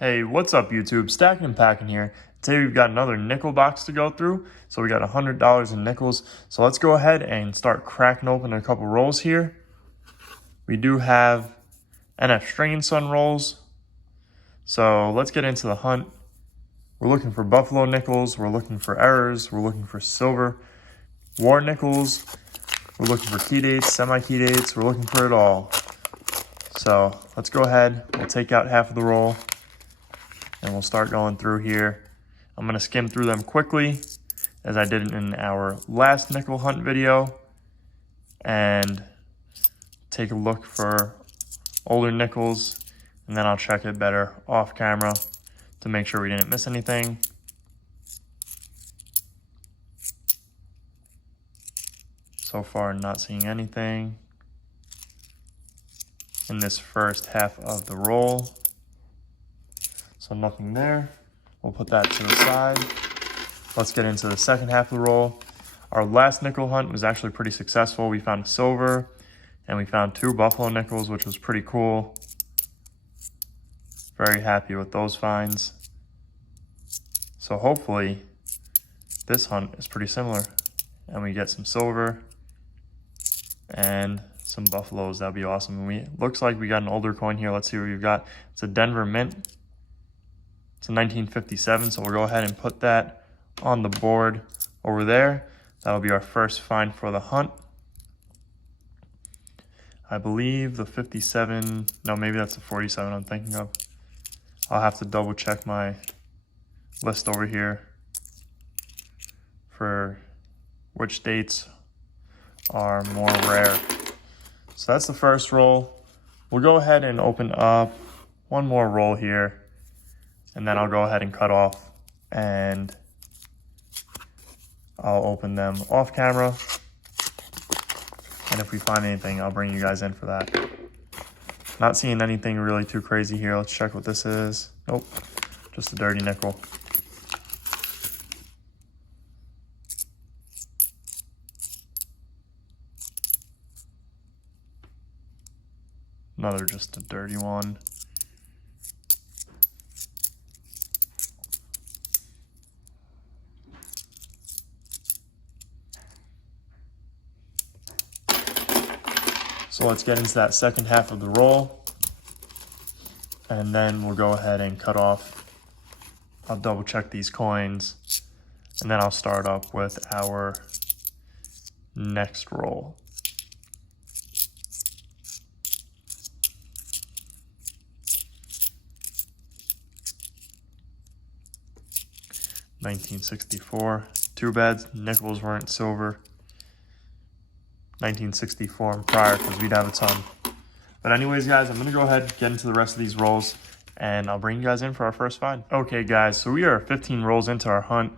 Hey, what's up YouTube? Stacking and Packing here. Today we've got another nickel box to go through. So we got $100 in nickels. So let's go ahead and start cracking open a couple rolls here. We do have NF Strain Sun rolls. So let's get into the hunt. We're looking for Buffalo nickels. We're looking for errors. We're looking for silver. War nickels. We're looking for key dates, semi-key dates. We're looking for it all. So let's go ahead. We'll take out half of the roll. And we'll start going through here. I'm going to skim through them quickly as I did in our last nickel hunt video and take a look for older nickels, and then I'll check it better off camera to make sure we didn't miss anything. So far, not seeing anything in this first half of the roll. So nothing there. We'll put that to the side. Let's get into the second half of the roll. Our last nickel hunt was actually pretty successful. We found silver and we found 2 Buffalo nickels, which was pretty cool. Very happy with those finds. So hopefully this hunt is pretty similar and we get some silver and some Buffaloes. That'd be awesome. And looks like we got an older coin here. Let's see what we've got. It's a Denver Mint. It's a 1957, so we'll go ahead and put that on the board over there. That'll be our first find for the hunt. I believe the 57, no, maybe that's the 47 I'm thinking of. I'll have to double check my list over here for which dates are more rare. So that's the first roll. We'll go ahead and open up one more roll here. And then I'll go ahead and cut off and I'll open them off camera. And if we find anything, I'll bring you guys in for that. Not seeing anything really too crazy here. Let's check what this is. Nope, just a dirty nickel. Another just a dirty one. So let's get into that second half of the roll, and then we'll go ahead and cut off. I'll double check these coins, and then I'll start up with our next roll. $1964. Too bad nickels weren't silver. 1964 and prior, because we'd have a ton. But anyways, guys, I'm going to go ahead and get into the rest of these rolls, and I'll bring you guys in for our first find. Okay, guys, so we are 15 rolls into our hunt.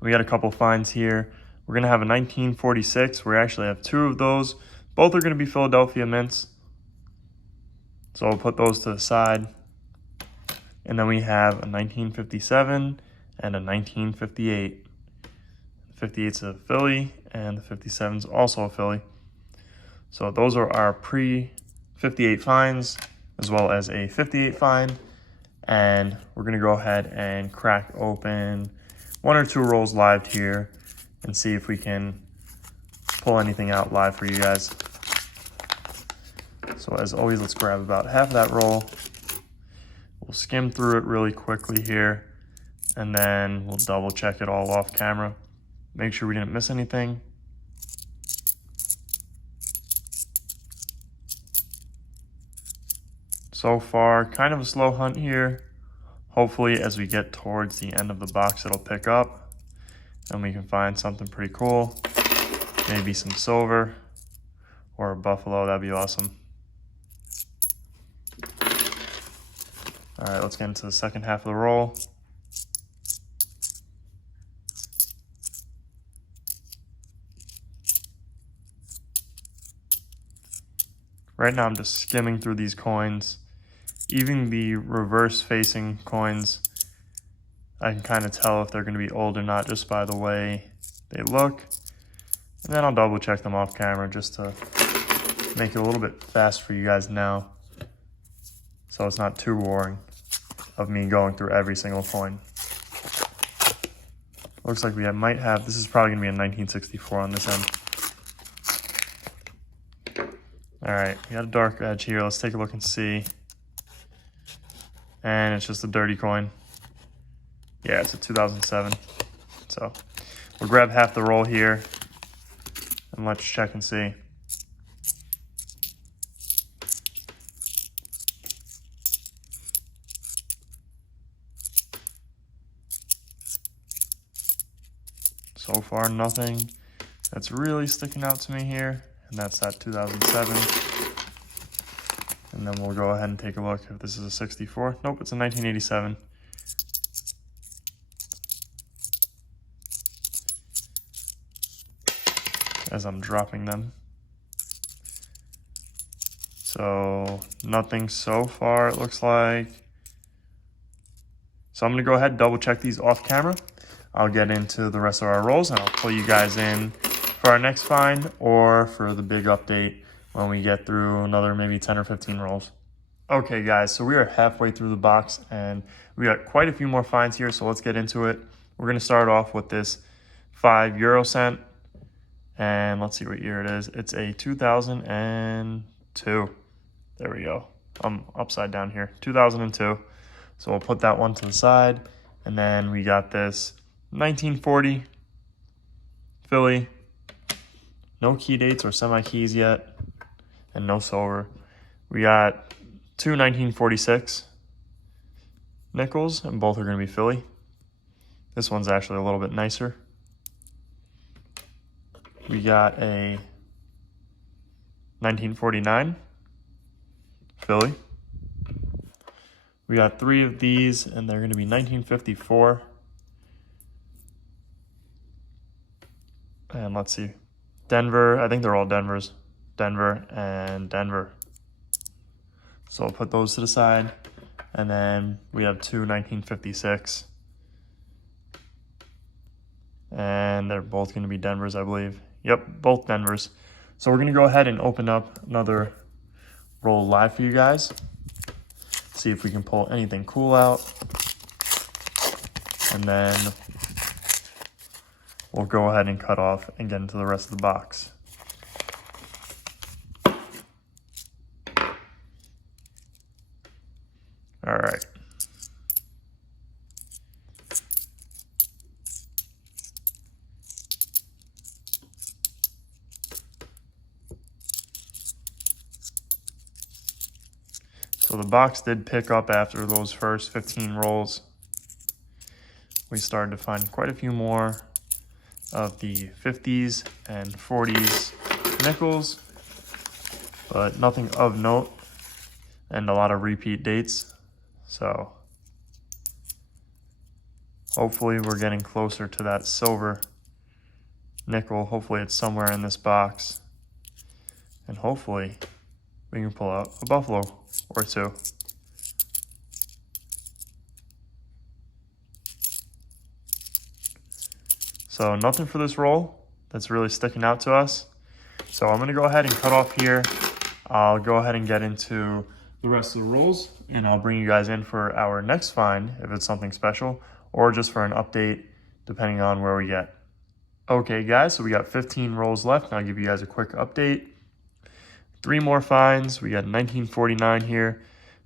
We got a couple finds here. We're going to have a 1946. We actually have 2 of those. Both are going to be Philadelphia mints. So I'll put those to the side. And then we have a 1957 and a 1958. The 58's a Philly, and the 57's also a Philly. So those are our pre-58 finds, as well as a 58 find. And we're going to go ahead and crack open 1 or 2 rolls live here and see if we can pull anything out live for you guys. So as always, let's grab about half of that roll. We'll skim through it really quickly here, and then we'll double check it all off camera. Make sure we didn't miss anything. So far, kind of a slow hunt here. Hopefully, as we get towards the end of the box, it'll pick up and we can find something pretty cool. Maybe some silver or a Buffalo. That'd be awesome. All right, let's get into the second half of the roll. Right now, I'm just skimming through these coins. Even the reverse facing coins, I can kind of tell if they're going to be old or not just by the way they look. And then I'll double check them off camera just to make it a little bit fast for you guys now, so it's not too boring. of me going through every single coin. Looks like we might have, this is probably going to be a 1964 on this end. All right, we got a dark edge here. Let's take a look and see. And it's just a dirty coin. Yeah, it's a 2007. So we'll grab half the roll here and let's check and see. So far, nothing that's really sticking out to me here, and that's that 2007. And then we'll go ahead and take a look if this is a 64. Nope, it's a 1987. As I'm dropping them. So nothing so far, it looks like. So I'm gonna go ahead and double check these off camera. I'll get into the rest of our rolls and I'll pull you guys in for our next find or for the big update when we get through another maybe 10 or 15 rolls. Okay guys, so we are halfway through the box and we got quite a few more finds here, so let's get into it. We're gonna start off with this 5 euro cent, and let's see what year it is. It's a 2002. There we go. I'm upside down here, 2002. So we'll put that one to the side, and then we got this 1940 Philly, no key dates or semi-keys yet, and no silver. We got two 1946 nickels, and both are going to be Philly. This one's actually a little bit nicer. We got a 1949 Philly. We got 3 of these, and they're going to be 1954. And let's see, Denver, I think they're all Denvers. Denver and Denver. So I'll put those to the side. And then we have 2 1956. And they're both going to be Denvers, I believe. Yep, both Denvers. So we're going to go ahead and open up another roll live for you guys. See if we can pull anything cool out. And then we'll go ahead and cut off and get into the rest of the box. All right. So the box did pick up after those first 15 rolls. We started to find quite a few more of the 50s and 40s nickels, but nothing of note, and a lot of repeat dates. So hopefully we're getting closer to that silver nickel. Hopefully it's somewhere in this box, and hopefully we can pull out a buffalo or 2. So nothing for this roll that's really sticking out to us. So I'm gonna go ahead and cut off here. I'll go ahead and get into the rest of the rolls, and I'll bring you guys in for our next find if it's something special, or just for an update depending on where we get. Okay guys, so we got 15 rolls left, and I'll give you guys a quick update. 3 more finds. We got a 1949 here.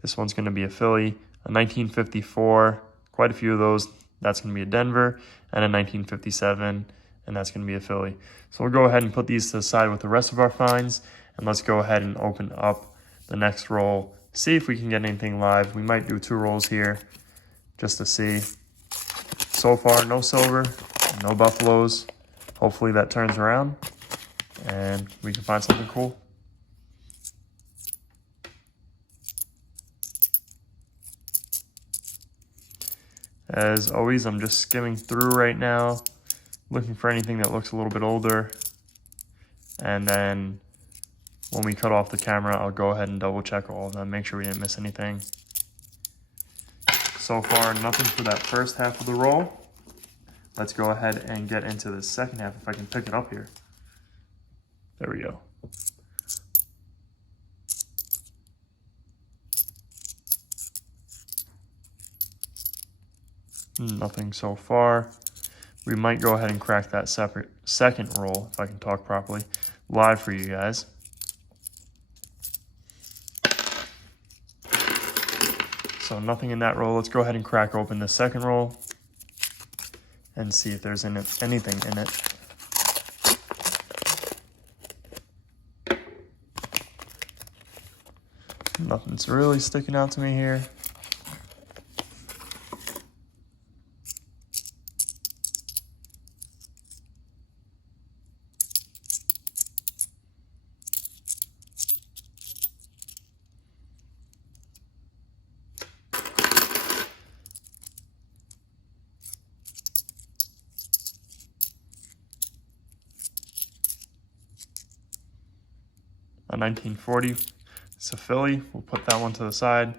This one's going to be a Philly. A 1954, quite a few of those. That's going to be a Denver. And a 1957, and that's going to be a Philly. So we'll go ahead and put these to the side with the rest of our finds, and let's go ahead and open up the next roll. See if we can get anything live. We might do 2 rolls here just to see. So far, no silver, no buffaloes. Hopefully that turns around and we can find something cool. As always, I'm just skimming through right now, looking for anything that looks a little bit older. And then when we cut off the camera, I'll go ahead and double check all of them, make sure we didn't miss anything. So far, nothing for that first half of the roll. Let's go ahead and get into the second half if I can pick it up here. There we go. Nothing so far. We might go ahead and crack that second roll, if I can talk properly, live for you guys. So nothing in that roll. Let's go ahead and crack open the second roll and see if there's anything in it. Nothing's really sticking out to me here. A 1940. It's a Philly. We'll put that one to the side.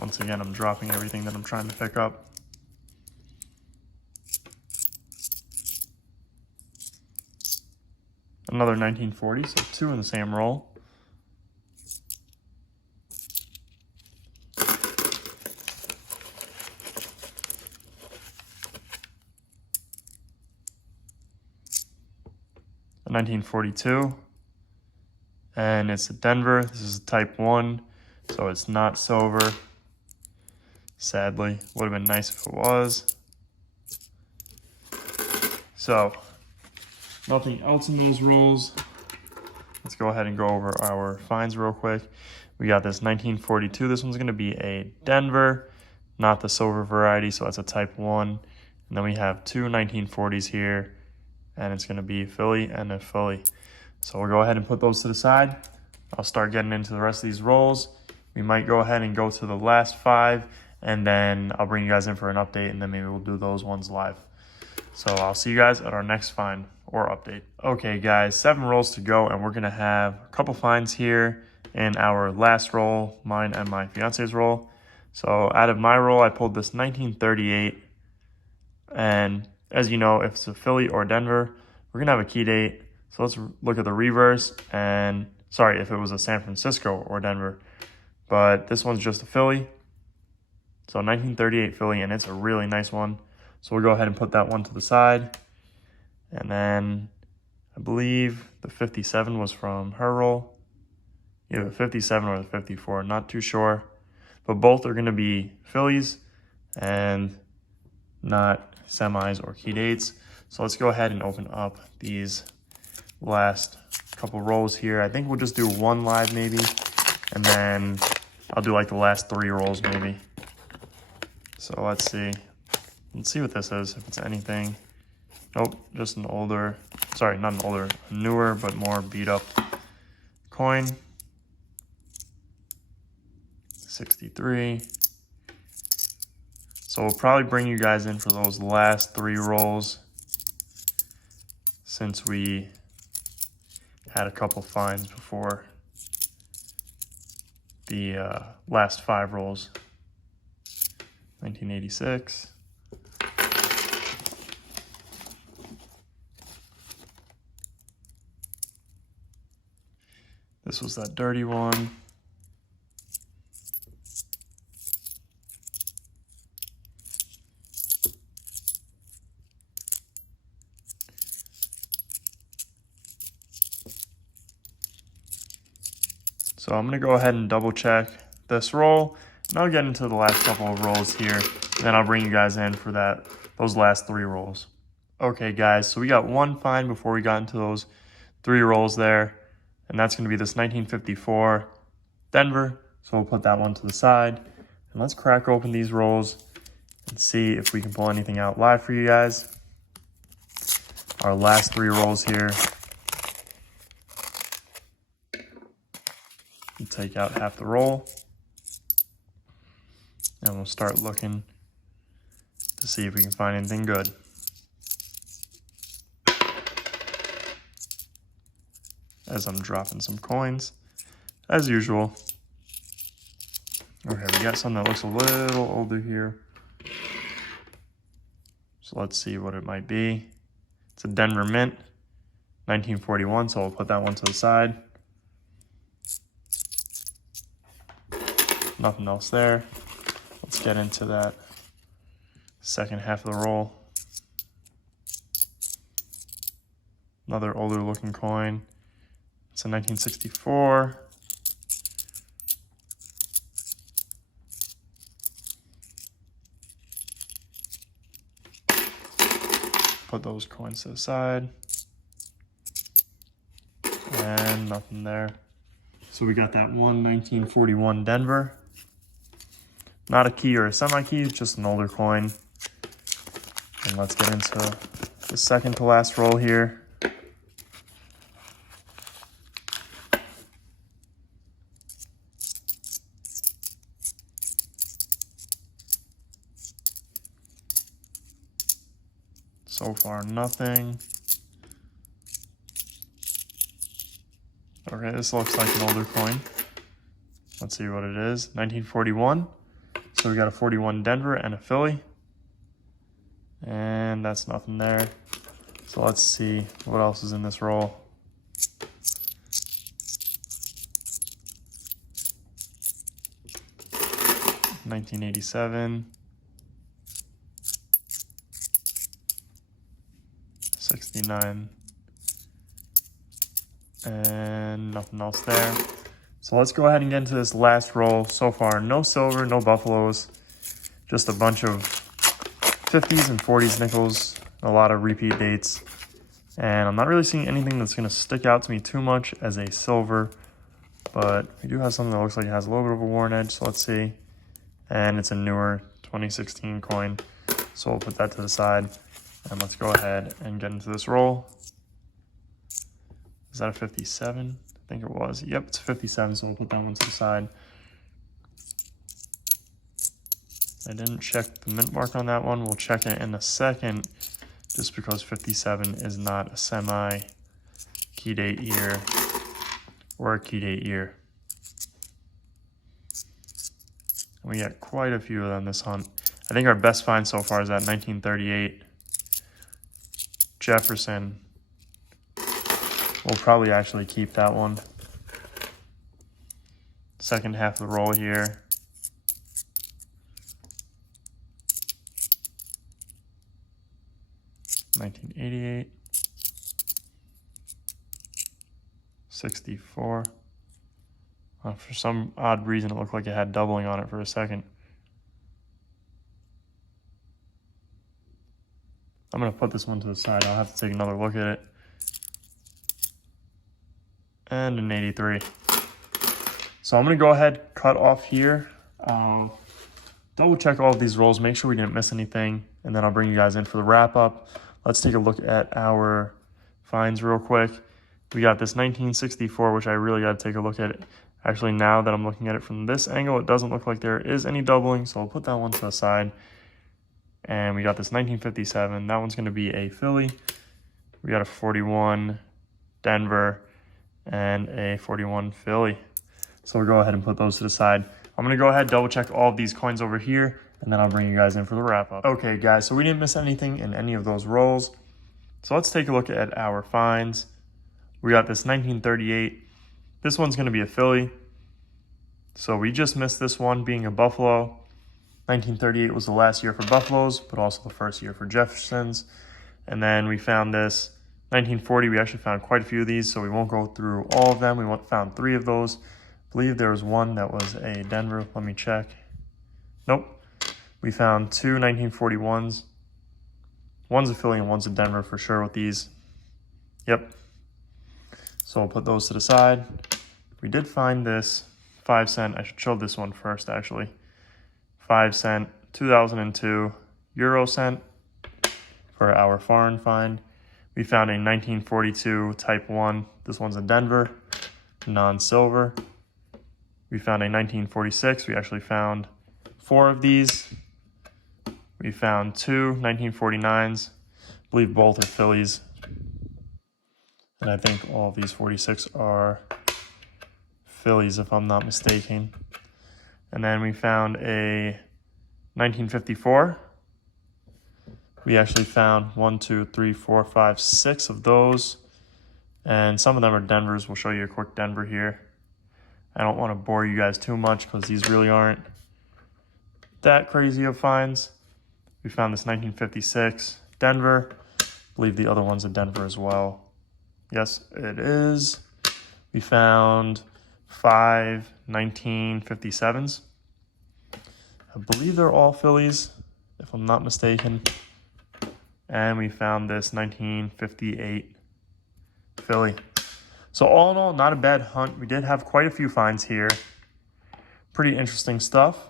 Once again, I'm dropping everything that I'm trying to pick up. Another 1940, so two in the same roll. A 1942, and it's a Denver. This is a type 1, so it's not silver. Sadly, would have been nice if it was. So, nothing else in those rolls. Let's go ahead and go over our finds real quick. We got this 1942. This one's going to be a Denver, not the silver variety, so that's a type 1. And then we have two 1940s here, and it's going to be a Philly and a Philly. So we'll go ahead and put those to the side. I'll start getting into the rest of these rolls. We might go ahead and go to the last 5, and then I'll bring you guys in for an update, and then maybe we'll do those ones live. So I'll see you guys at our next find or update. Okay guys, 7 rolls to go, and we're gonna have a couple finds here in our last roll, mine and my fiance's roll. So out of my roll, I pulled this 1938, and as you know, if it's a Philly or Denver, we're gonna have a key date. So let's look at the reverse, and sorry, if it was a San Francisco or Denver, but this one's just a Philly. So 1938 Philly, and it's a really nice one. So we'll go ahead and put that one to the side. And then I believe the 57 was from her roll. Either the 57 or the 54, not too sure. But both are gonna be Phillies and not semis or key dates. So let's go ahead and open up these last couple rolls here. I think we'll just do one live maybe, and then I'll do like the last 3 rolls maybe. So let's see what this is, if it's anything. Nope, just an older, sorry, not an older, newer, but more beat up coin. 63. So we'll probably bring you guys in for those last 3 rolls, since we had a couple finds before the last 5 rolls. 1986. This was that dirty one. So I'm gonna go ahead and double check this roll, and I'll get into the last couple of rolls here, and then I'll bring you guys in for those last 3 rolls. Okay guys, so we got one find before we got into those 3 rolls there, and that's gonna be this 1954 Denver. So we'll put that one to the side, and let's crack open these rolls and see if we can pull anything out live for you guys. Our last 3 rolls here. We'll take out half the roll, and we'll start looking to see if we can find anything good. As I'm dropping some coins, as usual. Okay, we got something that looks a little older here. So let's see what it might be. It's a Denver Mint, 1941, so we'll put that one to the side. Nothing else there. Let's get into that second half of the roll. Another older looking coin. It's a 1964. Put those coins to the side. And nothing there. So we got that one 1941 Denver. Not a key or a semi-key, just an older coin. And let's get into the second to last roll here. So far, nothing. Okay, this looks like an older coin. Let's see what it is. 1941. So we got a 41 Denver and a Philly. And that's nothing there. So let's see what else is in this roll. $1987. 69. And nothing else there. So let's go ahead and get into this last roll. So far, no silver, no buffaloes, just a bunch of 50s and 40s nickels, a lot of repeat dates. And I'm not really seeing anything that's going to stick out to me too much as a silver, but we do have something that looks like it has a little bit of a worn edge, so let's see. And it's a newer 2016 coin, so we'll put that to the side. And let's go ahead and get into this roll. Is that a 57? I think it was. Yep, it's 57, so we'll put that one to the side. I didn't check the mint mark on that one. We'll check it in a second, just because 57 is not a semi-key date year or a key date year. We got quite a few of them this hunt. I think our best find so far is that 1938 Jefferson. We'll probably actually keep that one. Second half of the roll here. $1988. 64. For some odd reason, it looked like it had doubling on it for a second. I'm going to put this one to the side. I'll have to take another look at it. And an 83. So I'm going to go ahead, cut off here. Double check all of these rolls, make sure we didn't miss anything, and then I'll bring you guys in for the wrap up. Let's take a look at our finds real quick. We got this 1964, which I really got to take a look at it. Actually, now that I'm looking at it from this angle, it doesn't look like there is any doubling, so I'll put that one to the side. And we got this 1957. That one's going to be a Philly. We got a 41 Denver and a 41 Philly. So we'll go ahead and put those to the side. I'm going to go ahead, double check all of these coins over here, and then I'll bring you guys in for the wrap up. Okay, guys, so we didn't miss anything in any of those rolls. So let's take a look at our finds. We got this 1938. This one's going to be a Philly. So we just missed this one being a Buffalo. 1938 was the last year for Buffaloes, but also the first year for Jeffersons. And then we found this 1940. We actually found quite a few of these, so we won't go through all of them. We found 3 of those. I believe there was one that was a Denver. Let me check. Nope. We found 2 1941s. One's a Philly and one's a Denver for sure with these. Yep. So we'll put those to the side. We did find this 5-cent. I should show this one first, actually. 5-cent 2002 Euro cent for our foreign find. We found a 1942 Type 1. This one's a Denver, non-silver. We found a 1946. We actually found 4 of these. We found 2 1949s. I believe both are Phillies. And I think all of these 46 are Phillies, if I'm not mistaken. And then we found a 1954. We actually found 1, 2, 3, 4, 5, 6 of those. And some of them are Denvers. We'll show you a quick Denver here. I don't want to bore you guys too much because these really aren't that crazy of finds. We found this 1956 Denver. I believe the other one's a Denver as well. Yes, it is. We found 5 1957s. I believe they're all Phillies, if I'm not mistaken. And we found this 1958 Philly. So all in all, not a bad hunt. We did have quite a few finds here. Pretty interesting stuff.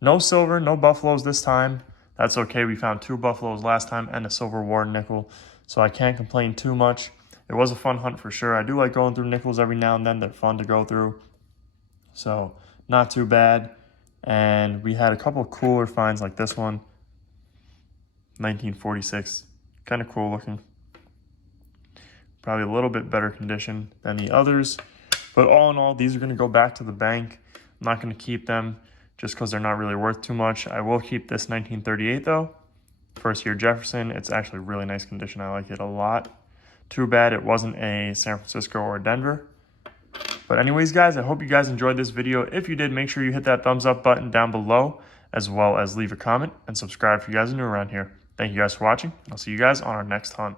No silver, no buffaloes this time. That's okay. We found 2 buffaloes last time and a silver war nickel, so I can't complain too much. It was a fun hunt for sure. I do like going through nickels every now and then. They're fun to go through. So not too bad. And we had a couple of cooler finds like this one. 1946. Kind of cool looking. Probably a little bit better condition than the others. But all in all, these are going to go back to the bank. I'm not going to keep them just because they're not really worth too much. I will keep this 1938 though. First year Jefferson. It's actually really nice condition. I like it a lot. Too bad it wasn't a San Francisco or Denver. But anyways, guys, I hope you guys enjoyed this video. If you did, make sure you hit that thumbs up button down below, as well as leave a comment and subscribe if you guys are new around here. Thank you guys for watching. I'll see you guys on our next hunt.